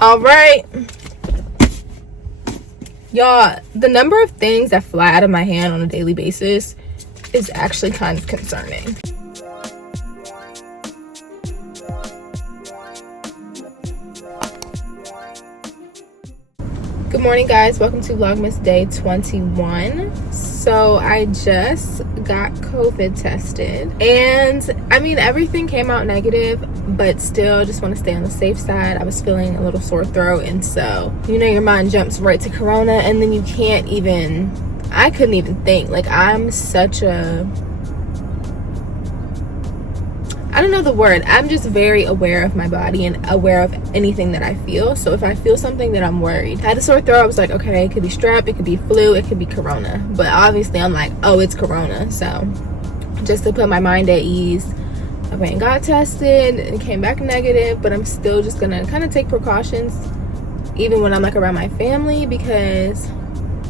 All right, y'all, the number of things that fly out of my hand on a daily basis is actually kind of concerning. Good morning, guys. Welcome to Vlogmas day 21. So I just got COVID tested, and I mean, everything came out negative, but still just want to stay on the safe side. I was feeling a little sore throat, and so, you know, your mind jumps right to corona, and then I couldn't even think. Like, I'm such a, I don't know the word. I'm just very aware of my body and aware of anything that I feel. So if I feel something, then I'm worried. I had a sore throat. I was like, okay, it could be strep, it could be flu, it could be corona. But obviously I'm like, oh, it's corona. So just to put my mind at ease, I went and got tested and came back negative. But I'm still just gonna kind of take precautions even when I'm like around my family, because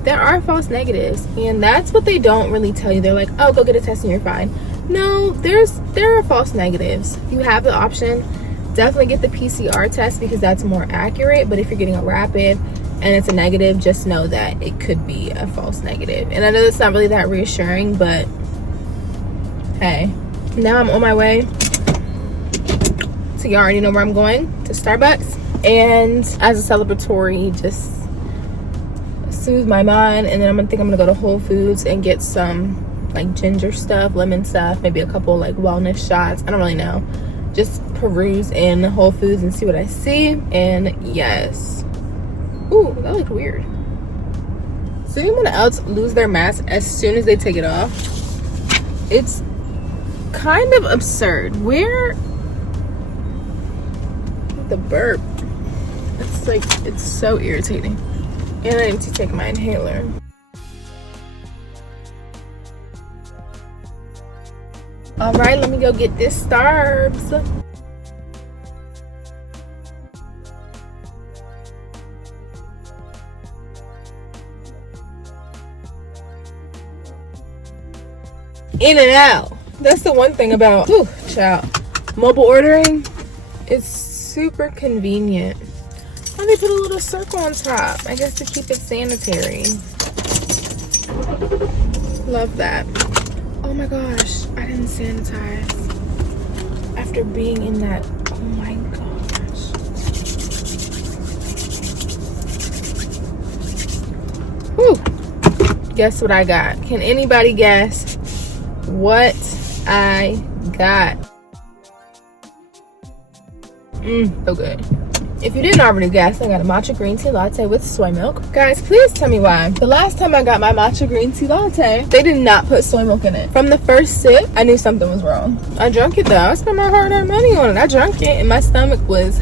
there are false negatives, and that's what they don't really tell you. They're like, oh, go get a test and you're fine. No, there are false negatives. You have the option. Definitely get the PCR test because that's more accurate. But if you're getting a rapid and it's a negative, just know that it could be a false negative. And I know that's not really that reassuring, but hey, now I'm on my way. So you already know where I'm going, to Starbucks. And as a celebratory, just soothe my mind. And then I'm gonna go to Whole Foods and get some like ginger stuff, lemon stuff, maybe a couple like wellness shots. I don't really know. Just peruse in Whole Foods and see what I see. And yes. Ooh, that looked weird. So anyone else lose their mask as soon as they take it off? It's kind of absurd. Where the burp? It's like, it's so irritating. And I need to take my inhaler. All right, let me go get this Starbs. In and out. That's the one thing about, mobile ordering. It's super convenient. Oh, they put a little circle on top. I guess to keep it sanitary. Love that. Oh my gosh, I didn't sanitize after being in that. Oh my gosh. Whew. Guess what I got? Can anybody guess what I got? So good. If you didn't already guess, I got a matcha green tea latte with soy milk. Guys, please tell me why. The last time I got my matcha green tea latte, they did not put soy milk in it. From the first sip, I knew something was wrong. I drank it though. I spent my hard-earned money on it. I drank it and my stomach was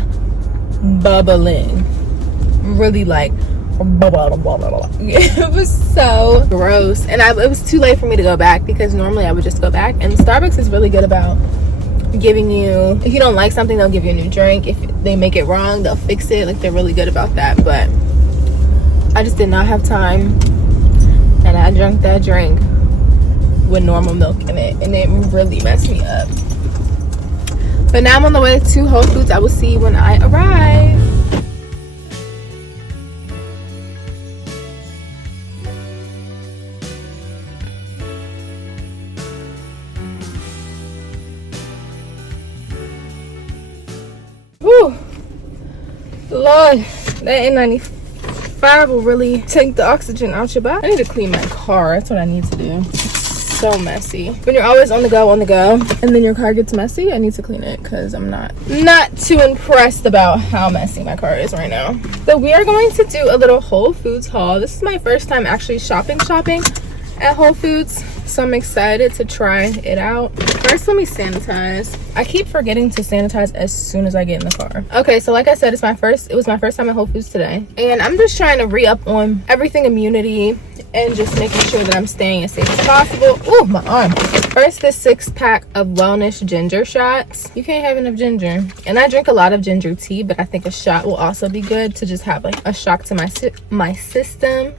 bubbling. Really like, it was so gross. And it was too late for me to go back, because normally I would just go back. And Starbucks is really good about giving you, if you don't like something, they'll give you a new drink. If they make it wrong, they'll fix it. Like, they're really good about that. But I just did not have time, and I drank that drink with normal milk in it, and it really messed me up. But now I'm on the way to Whole Foods. I will see you when I arrive. Whew. Lord, that N95 will really take the oxygen out your body. I need to clean my car. That's what I need to do. It's so messy. When you're always on the go, and then your car gets messy, I need to clean it, because I'm not too impressed about how messy my car is right now. So we are going to do a little Whole Foods haul. This is my first time actually shopping at Whole Foods, so I'm excited to try it out. First, let me sanitize. I keep forgetting to sanitize as soon as I get in the car. Okay, so like I said, it was my first time at Whole Foods today, and I'm just trying to re-up on everything immunity and just making sure that I'm staying as safe as possible. Ooh, my arm. First, this 6-pack of wellness ginger shots. You can't have enough ginger, and I drink a lot of ginger tea, but I think a shot will also be good to just have like a shock to my system.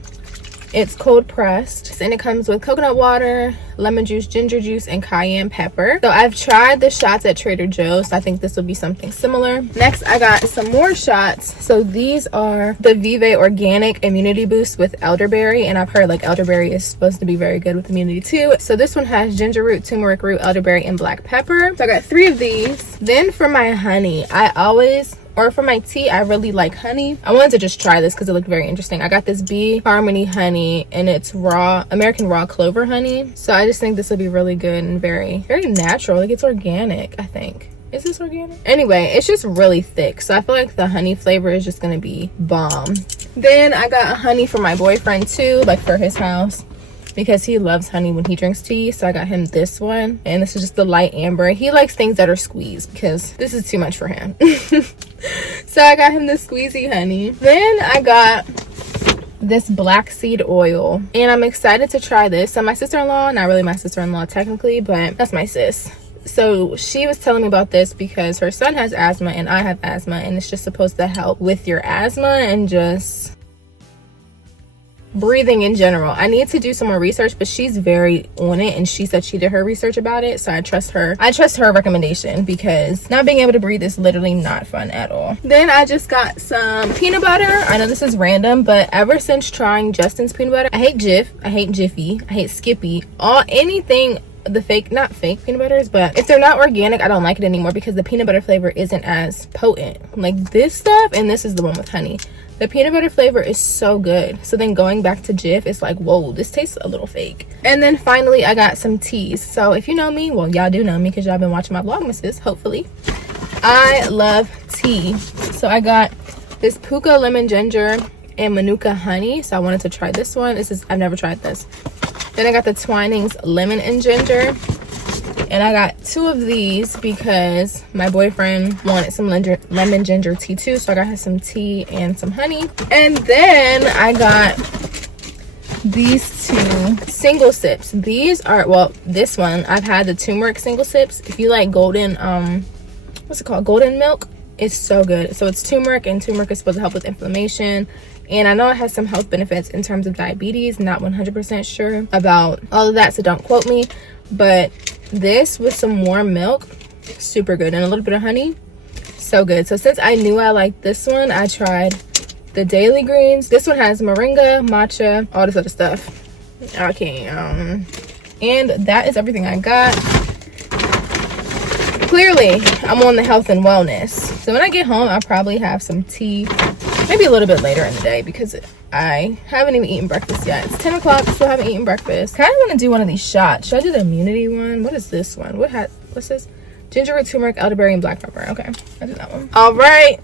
It's cold pressed and it comes with coconut water, lemon juice, ginger juice, and cayenne pepper. So I've tried the shots at Trader Joe's, so I think this will be something similar. Next, I got some more shots. So these are the Vive Organic Immunity Boost with elderberry, and I've heard like elderberry is supposed to be very good with immunity too. So this one has ginger root, turmeric root, elderberry, and black pepper. So I got 3 of these. Then for my honey, for my tea, I really like honey. I wanted to just try this because it looked very interesting. I got this Bee Harmony honey, and it's American raw clover honey. So I just think this will be really good and very, very natural. Like, it's organic, I think. Is this organic? Anyway, it's just really thick. So I feel like the honey flavor is just gonna be bomb. Then I got honey for my boyfriend too, like for his house, because he loves honey when he drinks tea. So I got him this one, and this is just the light amber. He likes things that are squeezed because this is too much for him. So I got him the squeezy honey. Then I got this black seed oil, and I'm excited to try this. So my sister-in-law, not really my sister-in-law technically, but that's my sis. So she was telling me about this because her son has asthma and I have asthma, and it's just supposed to help with your asthma and just breathing in general. I need to do some more research, but she's very on it, and she said she did her research about it, so I trust her recommendation, because not being able to breathe is literally not fun at all. Then I just got some peanut butter. I know this is random, but ever since trying Justin's peanut butter, I hate Jif, I hate Jiffy, I hate Skippy, anything the fake, not fake peanut butters, but if they're not organic, I don't like it anymore because the peanut butter flavor isn't as potent. Like this stuff, and this is the one with honey, the peanut butter flavor is so good. So then going back to Jif, it's like, whoa, this tastes a little fake. And then finally I got some teas. So if you know me, well, y'all do know me because y'all been watching my vlogmases, hopefully. I love tea. So I got this Puka lemon ginger and Manuka honey. So I wanted to try this one. I've never tried this. Then I got the Twinings lemon and ginger, and I got 2 of these because my boyfriend wanted some lemon ginger tea too, so I got him some tea and some honey. And then I got these 2 single sips. These are, well, this one, I've had the turmeric single sips. If you like golden, what's it called, golden milk, it's so good. So it's turmeric, and turmeric is supposed to help with inflammation. And I know it has some health benefits in terms of diabetes. Not 100% sure about all of that, so don't quote me. But this with some warm milk, super good. And a little bit of honey, so good. So since I knew I liked this one, I tried the Daily Greens. This one has moringa, matcha, all this other stuff. Okay, and that is everything I got. Clearly, I'm on the health and wellness. So when I get home, I'll probably have some tea. Maybe a little bit later in the day because I haven't even eaten breakfast yet. It's 10 o'clock, still haven't eaten breakfast. Kind of want to do one of these shots. Should I do the immunity one? What is this one? What's this? Ginger root, turmeric, elderberry, and black pepper. Okay, I'll do that one. All right.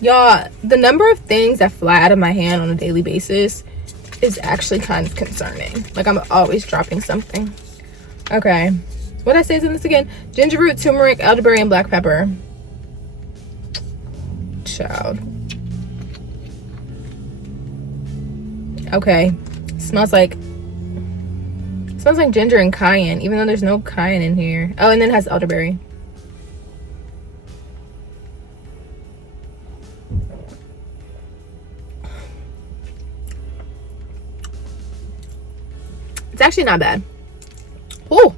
Y'all, the number of things that fly out of my hand on a daily basis is actually kind of concerning. Like, I'm always dropping something. Okay. What did I say is in this again? Ginger root, turmeric, elderberry, and black pepper. Child. Okay. Smells like ginger and cayenne, even though there's no cayenne in here. Oh, and then it has elderberry. It's actually not bad. Oh,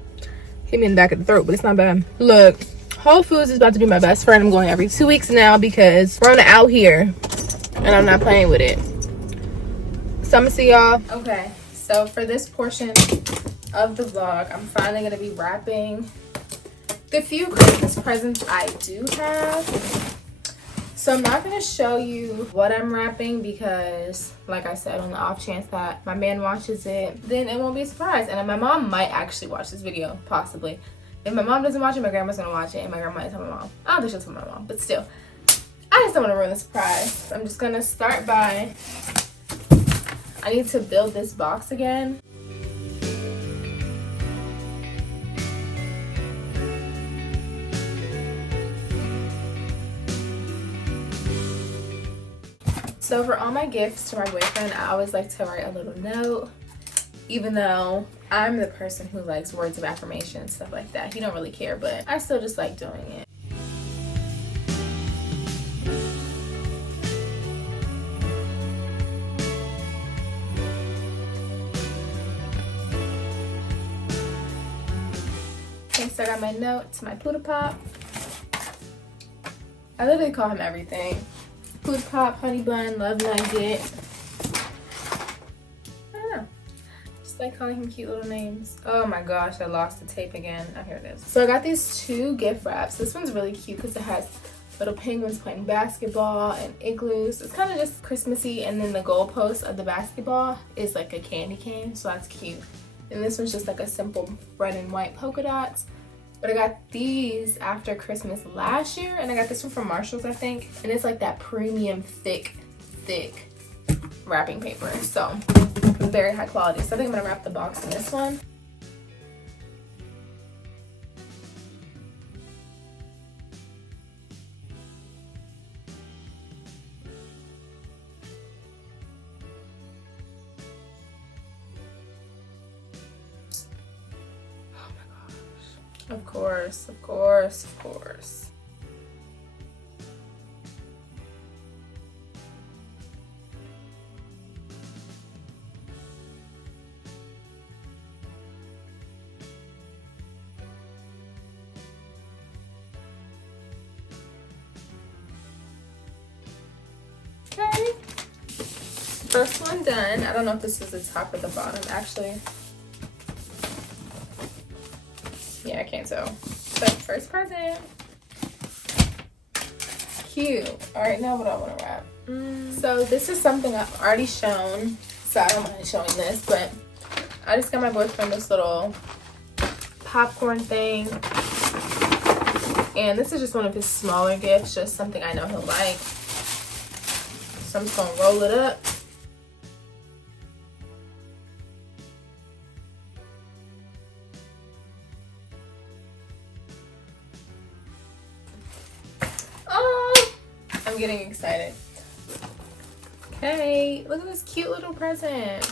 hit me in the back of the throat, but it's not bad. Look, Whole Foods is about to be my best friend. I'm going every 2 weeks now because we're out here and I'm not playing with it. So I'm gonna see y'all. Okay, so for this portion of the vlog, I'm finally gonna be wrapping the few Christmas presents I do have. So I'm not gonna show you what I'm wrapping because, like I said, on the off chance that my man watches it, then it won't be a surprise. And my mom might actually watch this video, possibly. If my mom doesn't watch it, my grandma's gonna watch it, and my grandma might tell my mom. I don't think she'll tell my mom, but still. I just don't want to ruin the surprise. I'm just gonna start by, I need to build this box again. So for all my gifts to my boyfriend, I always like to write a little note, even though I'm the person who likes words of affirmation and stuff like that. He don't really care, but I still just like doing it. so I got my notes, my Puda Pop. I literally call him everything. Puda Pop, Honey Bun, Love Nugget. I don't know. Just like calling him cute little names. Oh my gosh, I lost the tape again. Oh, here it is. So I got these 2 gift wraps. This one's really cute because it has little penguins playing basketball and igloos. It's kind of just Christmassy, and then the goalpost of the basketball is like a candy cane, so that's cute. And this one's just like a simple red and white polka dots. But I got these after Christmas last year, and I got this one from Marshall's, I think. And it's like that premium thick wrapping paper. So very high quality. So I think I'm gonna wrap the box in this one. Of course, of course, of course. Okay. First one done. I don't know if this is the top or the bottom, actually. Yeah, I can't tell. But first present. Cute. Alright, now what I want to wrap. So this is something I've already shown, so I don't mind showing this, but I just got my boyfriend this little popcorn thing. And this is just one of his smaller gifts, just something I know he'll like. So I'm just going to roll it up. I'm getting excited. Okay, look at this cute little present.